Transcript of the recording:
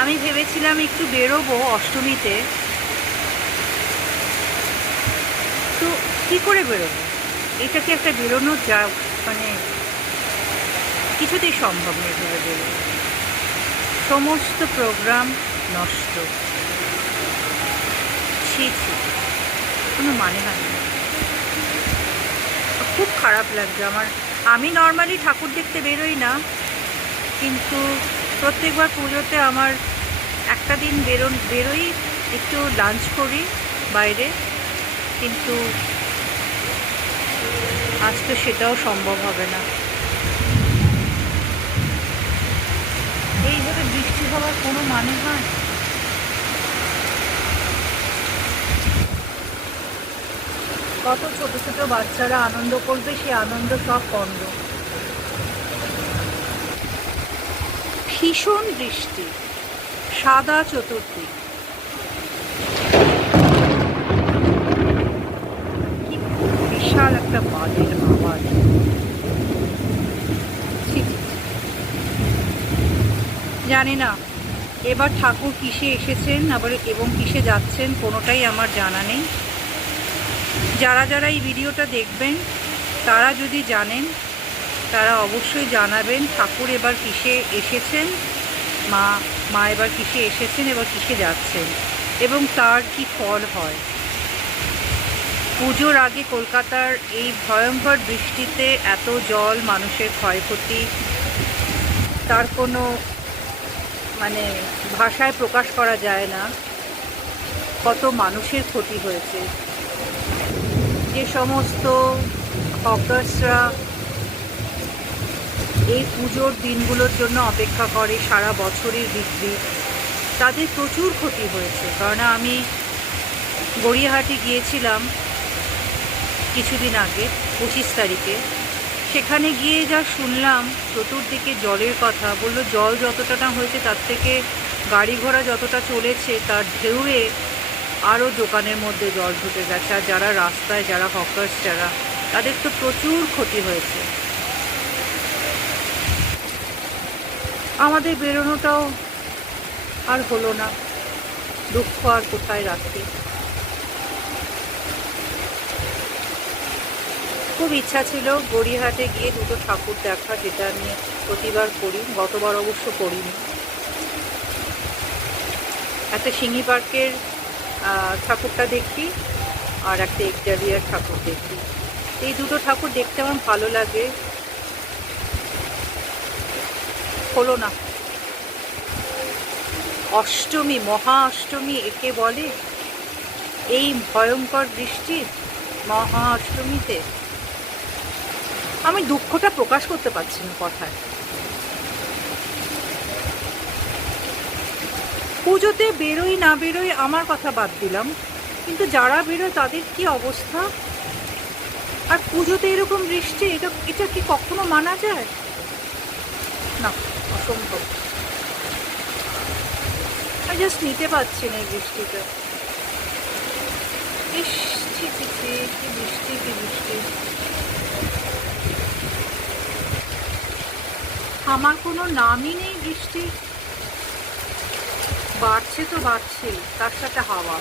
আমি ভেবেছিলাম একটু বেরোবো অষ্টমীতে। তো কি করে বেরোবো? এটা কি একটা বেরোনোর যা মানে কিছুতেই সম্ভব নেই ভেবে বেরোবো সমস্ত প্রোগ্রাম নষ্ট। ছি ছি। কোনো মানে হয় না। খুব খারাপ লাগছে আমার। আমি নর্মালি ঠাকুর দেখতে বেরোই না, কিন্তু প্রত্যেকবার পুজোতে আমার একটা দিন বেরোন, বেরোই, একটু লাঞ্চ করি বাইরে। কিন্তু আজ তো সেটাও সম্ভব হবে না। এইভাবে বৃষ্টি হওয়ার কোনো মানে হয়? কত ছোট ছোট বাচ্চারা আনন্দ করবে, সে আনন্দ সব বন্ধ। ভীষণ বৃষ্টি সাদা চতুর্থী বিশাল একটা বাজের আওয়াজ। জানি না, এবার ঠাকুর কিসে এসেছেন, আবার এবং কিসে যাচ্ছেন, কোনোটাই আমার জানা নেই। যারা যারা এই ভিডিওটা দেখবেন, তারা যদি জানেন তারা অবশ্যই জানাবেন ঠাকুর এবার কিসে এসেছেন, মা মা এবার কিসে এসেছেন, এবার কিসে যাচ্ছেন, এবং তার কি ফল হয়। পুজোর আগে কলকাতার এই ভয়ঙ্কর বৃষ্টিতে এত জল, মানুষের ক্ষয়ক্ষতি, তার কোনো মানে ভাষায় প্রকাশ করা যায় না, কত মানুষের ক্ষতি হয়েছে। যে সমস্ত হকার্সরা এই পুজোর দিনগুলোর জন্য অপেক্ষা করে সারা বছরের বিক্রি। তাদের প্রচুর ক্ষতি হয়েছে। কারণ আমি গড়িয়াহাটে গিয়েছিলাম কিছুদিন আগে, পঁচিশ তারিখে। সেখানে গিয়ে যা শুনলাম, চতুর্দিকে জলের কথা। বলল, জল যতটা না হয়েছে, তার থেকে গাড়ি ঘোড়া যতটা চলেছে, তার ঢেউয়ে আরও দোকানের মধ্যে জল ঢুকে গেছে। আর যারা রাস্তায়, যারা হকার্স যারা, তাদের তো প্রচুর ক্ষতি হয়েছে। আমাদের বেরোনোটাও আর হলো না। দুঃখ আর কোথায় রাখতে খুব ইচ্ছা ছিল গড়িয়াহাটে গিয়ে দুটো ঠাকুর দেখা, যেটা আমি প্রতিবার করি, গতবার অবশ্য করিনি। একটা সিঙ্গি পার্কের ঠাকুরটা দেখি আর একটা একজারিয়ার ঠাকুর দেখি। এই দুটো ঠাকুর দেখতে আমার ভালো লাগে। হলো না। অষ্টমী মহা অষ্টমী একে বলে। এই ভয়ঙ্কর বৃষ্টির মহা অষ্টমীতে আমি দুঃখটা প্রকাশ করতে পারছি না কথায়। পুজোতে বেরোই না বেরোই আমার কথা বাদ দিলাম, কিন্তু যারা বেরোয় তাদের কি অবস্থা? আর পুজোতে এরকম বৃষ্টি, এটা এটা কি কখনো মানা যায়? না। অসম্ভব আমি জাস্ট নিতে পারছি না এই ছি ছি কি বৃষ্টি কি বৃষ্টি। আমার কোনো নামই নেই বৃষ্টি। বাড়ছে তো বাড়ছে তার সাথে হাওয়া।